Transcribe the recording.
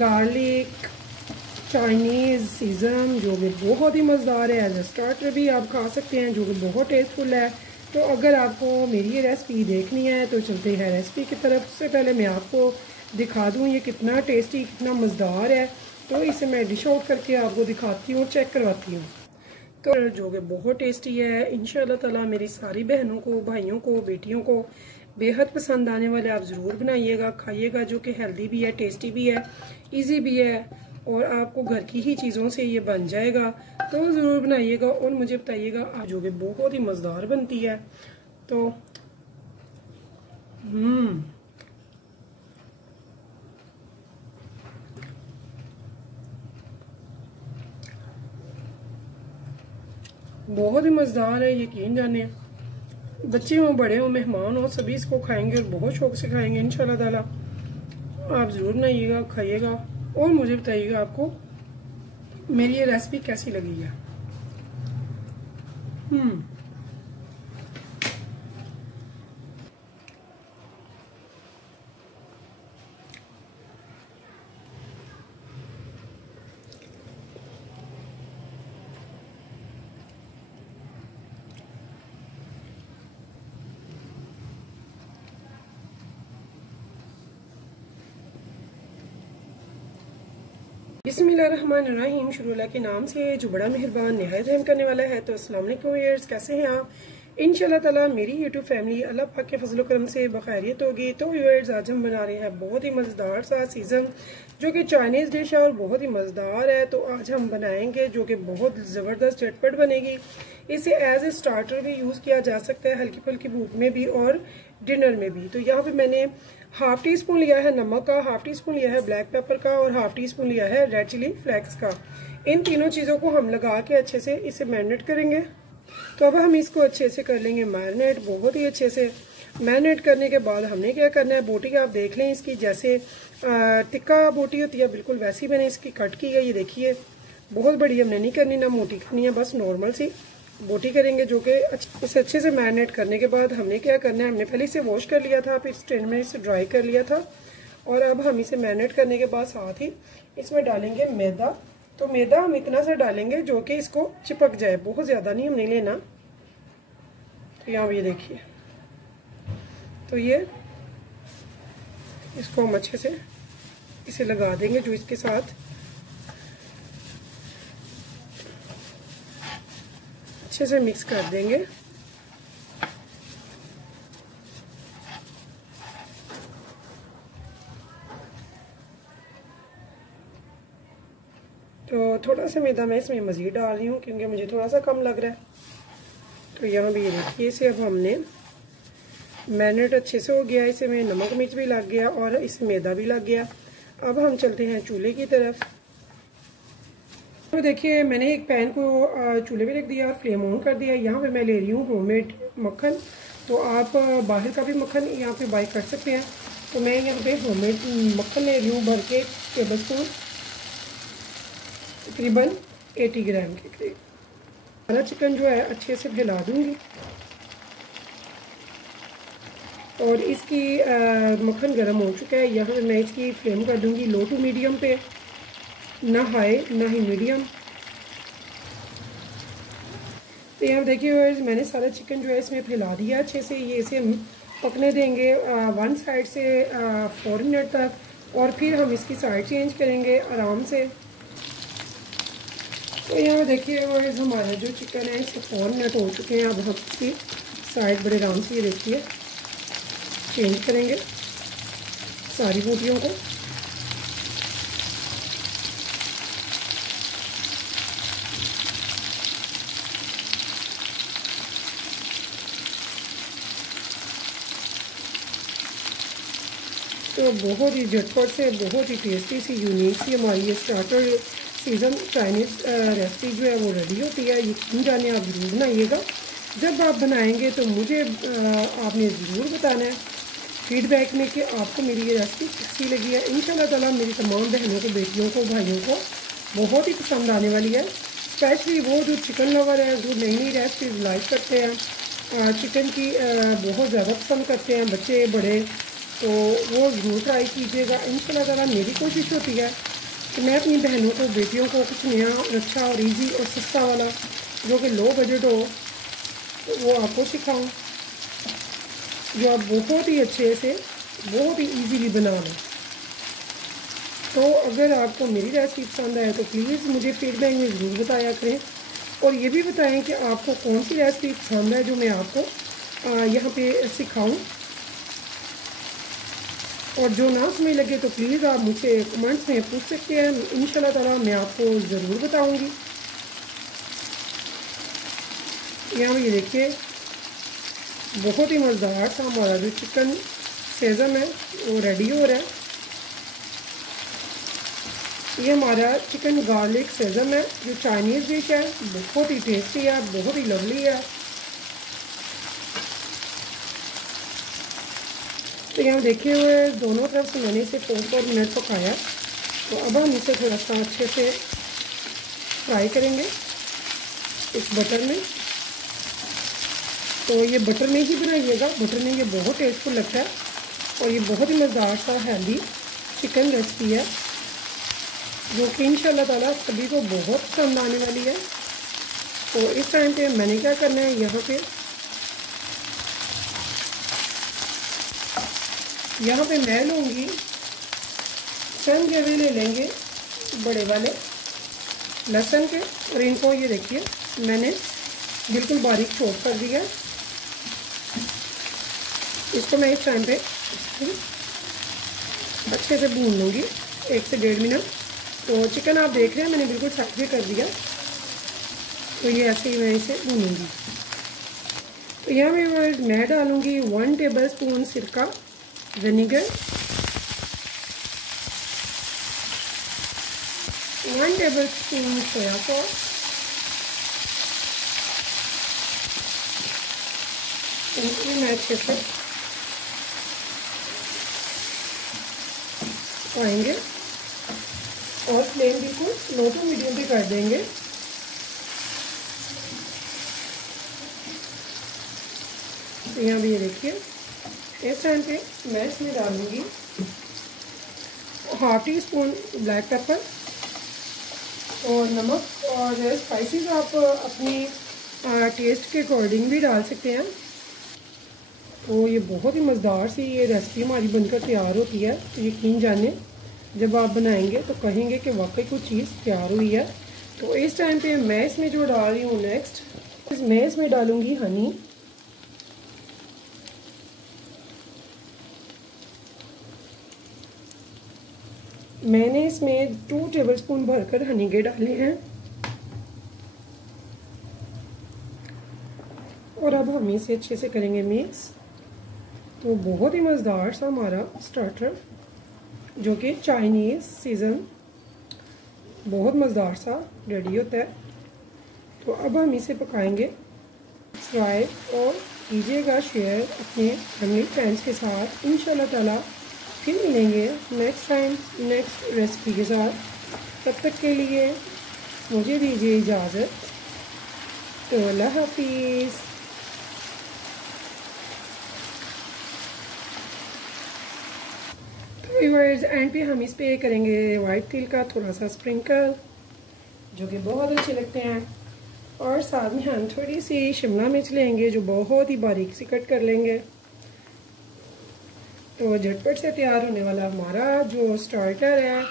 Garlic Chinese season जो कि बहुत ही मज़ेदार है। एज ए स्टार्टर भी आप खा सकते हैं, जो कि बहुत टेस्टफुल है। तो अगर आपको मेरी ये रेसिपी देखनी है तो चलते हैं रेसिपी की तरफ। उससे पहले मैं आपको दिखा दूँ ये कितना टेस्टी, कितना मज़ेदार है। तो इसे मैं डिश आउट करके आपको दिखाती हूँ, चेक करवाती हूँ। तो जो कि बहुत टेस्टी है। इंशाल्लाह ताला मेरी सारी बहनों को, भाइयों को, बेटियों को बेहद पसंद आने वाले आप ज़रूर बनाइएगा, खाइएगा। जो कि हेल्दी भी है, टेस्टी भी है, इजी भी है और आपको घर की ही चीज़ों से ये बन जाएगा। तो ज़रूर बनाइएगा और मुझे बताइएगा आप, जो कि बहुत ही मज़ेदार बनती है। तो बहुत ही मज़ेदार है, यकीन जाने। बच्चे हो, बड़े हो, मेहमान हो, सभी इसको खाएंगे और बहुत शौक से खाएंगे इंशाल्लाह ताला। आप ज़रूर बनाइएगा, खाइएगा और मुझे बताइएगा आपको मेरी ये रेसिपी कैसी लगी है। बिस्मिल्लाहिर्रहमानिर्रहीम। शुरू अल्लाह के नाम से जो बड़ा मेहरबान निहायत रहम करने वाला है। तो अस्सलाम वालेकुम व्यूअर्स, कैसे हैं आप? इंशाल्लाह ताला मेरी यूट्यूब फैमिली अल्लाह पाक के फजल करम से बखैरियत होगी। तो व्यूअर्स, आज हम बना रहे हैं बहुत ही मज़ेदार सा सीज़न, जो कि चाइनीज़ डिश है और बहुत ही मज़ेदार है। तो आज हम बनाएंगे, जो कि बहुत ज़बरदस्त झटपट बनेगी। इसे एज ए स्टार्टर भी यूज़ किया जा सकता है, हल्की फुल्की भूख में भी और डिनर में भी। तो यहाँ पे मैंने हाफ टी स्पून लिया है नमक का, हाफ टी स्पून लिया है ब्लैक पेपर का और हाफ टी स्पून लिया है रेड चिली फ्लेक्स का। इन तीनों चीज़ों को हम लगा के अच्छे से इसे मैरिनेट करेंगे। तो अब हम इसको अच्छे से कर लेंगे मैरिनेट, बहुत ही अच्छे से। मैरिनेट करने के बाद हमने क्या करना है, बोटी आप देख लें इसकी, जैसे टिक्का बोटी होती है बिल्कुल वैसी मैंने इसकी कट की है। ये देखिए, बहुत बड़ी हमने नहीं करनी, ना मोटी करनी है, बस नॉर्मल सी बोटी करेंगे। जो कि इसे अच्छे से मैरिनेट करने के बाद हमने क्या करना है, हमने पहले इसे वॉश कर लिया था, फिर स्ट्रेन में इसे ड्राई कर लिया था। और अब हम इसे मैरिनेट करने के बाद साथ ही इसमें डालेंगे मैदा। तो मैदा हम इतना सा डालेंगे जो कि इसको चिपक जाए, बहुत ज़्यादा नहीं हमने लेना। तो यहाँ ये देखिए, तो ये इसको हम अच्छे से इसे लगा देंगे, जो इसके साथ अच्छे से मिक्स कर देंगे। तो थोड़ा सा मैदा मैं इसमें मज़ीद डाल रही हूँ क्योंकि मुझे थोड़ा सा कम लग रहा है। तो यहाँ भी ये देखिए, इसे अब हमने मैरिनेट अच्छे से हो गया, इसे में नमक मिर्च भी लग गया और इसमें मैदा भी लग गया। अब हम चलते हैं चूल्हे की तरफ। तो देखिए, मैंने एक पैन को चूल्हे पे रख दिया और फ्लेम ऑन कर दिया। यहाँ पे मैं ले रही हूँ होममेड मक्खन। तो आप बाहर का भी मक्खन यहाँ पे बाय कर सकते हैं। तो मैं यहाँ पे होममेड मक्खन ले रही हूँ भर के, टेबल स्पून, तकरीबन 80 ग्राम के करीब। वाला चिकन जो है अच्छे से फैला दूँगी और इसकी मक्खन गर्म हो चुका है। यहाँ पे मैं इसकी फ्लेम कर दूँगी लो टू मीडियम पे, ना हाई ना ही मीडियम। तो यहाँ देखिए, मैंने सारा चिकन जो है इसमें फैला दिया अच्छे से। ये इसे पकने देंगे वन साइड से 4 मिनट तक और फिर हम इसकी साइड चेंज करेंगे आराम से। तो यहाँ देखिए, हमारा जो चिकन है इसके 4 मिनट हो चुके हैं। अब हम इसकी साइड बड़े आराम से, ये देखिए, चेंज करेंगे सारी बोटियों को। तो बहुत ही झटपट से, बहुत ही टेस्टी सी, यूनिक सी हमारी ये स्टार्टर सीज़न चाइनीज़ रेसिपी जो है वो रेडी होती है। यकीन जाने आप ज़रूर बनाइएगा। जब आप बनाएंगे तो मुझे आपने ज़रूर बताना है फीडबैक में कि आपको मेरी ये रेसिपी कैसी लगी है। इंशाल्लाह ताला मेरी तमाम बहनों को, बेटियों को, भाइयों को बहुत ही पसंद आने वाली है। स्पेशली वो जो चिकन लवर है, जो नई नई रेसिपीज लाइक करते हैं, चिकन की बहुत ज़्यादा पसंद करते हैं बच्चे बड़े, तो वो ज़रूर ट्राई कीजिएगा। इंशाल्लाह ताला मेरी कोशिश होती है कि मैं अपनी बहनों को, बेटियों को कुछ नया और अच्छा और इजी और सस्ता वाला जो कि लो बजट हो तो वो आपको सिखाऊं, जो आप बहुत ही अच्छे से, बहुत ही इजीली बना लें। तो अगर आपको मेरी रेसिपी पसंद आए तो प्लीज़ मुझे फीडबैक में ज़रूर बताया करें, और ये भी बताएं कि आपको कौन सी रेसिपी पसंद है जो मैं आपको यहाँ पे सिखाऊं। और जो ना समझ लगे तो प्लीज़ आप मुझसे कमेंट्स में पूछ सकते हैं, इंशाल्लाह ताला मैं आपको ज़रूर बताऊंगी। यहाँ ये देखिए बहुत ही मज़ेदार सा हमारा जो चिकन सेज़म है वो रेडी हो रहा है। ये हमारा चिकन गार्लिक सेज़म है जो चाइनीज़ डिश है, बहुत ही टेस्टी है, बहुत ही लवली है। तो यहाँ देखे हुए दोनों तरफ से मैंने इसे 4 मिनट पकाया। तो अब हम इसे थोड़ा सा अच्छे से फ्राई करेंगे इस बटर में। तो ये बटर में ही बनाइएगा, बटर में ये बहुत टेस्टफुल लगता है और ये बहुत ही मज़ेदार सा हेल्दी चिकन रेसिपी है जो कि इंशाल्लाह ताला सभी को बहुत पसंद आने वाली है। तो इस टाइम पे मैंने क्या करना है, यहाँ पे मैं लूँगी चंद जवे ले लेंगे बड़े वाले लहसुन के, और इनको ये देखिए मैंने बिल्कुल बारीक चॉप कर दिया। इसको मैं इस टाइम पे अच्छे से भून लूँगी 1 से 1.5 मिनट। तो चिकन आप देख रहे हैं मैंने बिल्कुल साइड पे कर दिया, तो ये ऐसे ही मैं इसे भूनूँगी। तो यहाँ मैं डालूँगी 1 टेबलस्पून सिरका विनेगर, 1 टेबलस्पून सोया सॉस, इनको मैं अच्छे से पकाएंगे और फ्लेम बिल्कुल लो टू मीडियम पे कर देंगे। तो यहाँ भी ये देखिए इस टाइम पे मैं इसमें डालूंगी 1/2 टीस्पून ब्लैक पेपर और नमक, और स्पाइसेस आप अपनी टेस्ट के अकॉर्डिंग भी डाल सकते हैं। तो ये बहुत ही मज़ेदार सी ये रेसिपी हमारी बनकर तैयार होती है। तो यकीन जाने जब आप बनाएंगे तो कहेंगे कि वाकई कुछ चीज़ तैयार हुई है। तो इस टाइम पे मैं इसमें जो डाल रही हूँ नेक्स्ट, मैं इसमें डालूँगी हनी। मैंने इसमें 2 टेबलस्पून भरकर हनी के डाले हैं। और अब हम इसे अच्छे से करेंगे मिक्स। तो बहुत ही मज़ेदार सा हमारा स्टार्टर जो कि चाइनीज़ सीज़न बहुत मज़ेदार सा रेडी होता है। तो अब हम इसे पकाएंगे। सब्सक्राइब और कीजिएगा शेयर अपने फैमिली फ्रेंड्स के साथ। इंशाल्लाह ताला फिर मिलेंगे नेक्स्ट टाइम नेक्स्ट रेसिपी के साथ। तब तक के लिए मुझे दीजिए इजाज़त। तो अल्लाह हाफिज़। व्यूअर्स एंड पे हम इस पे करेंगे वाइट तिल का थोड़ा सा स्प्रिंकल जो कि बहुत अच्छे लगते हैं, और साथ में हम थोड़ी सी शिमला मिर्च लेंगे जो बहुत ही बारीक सी कट कर लेंगे। तो झटपट से तैयार होने वाला हमारा जो स्टार्टर है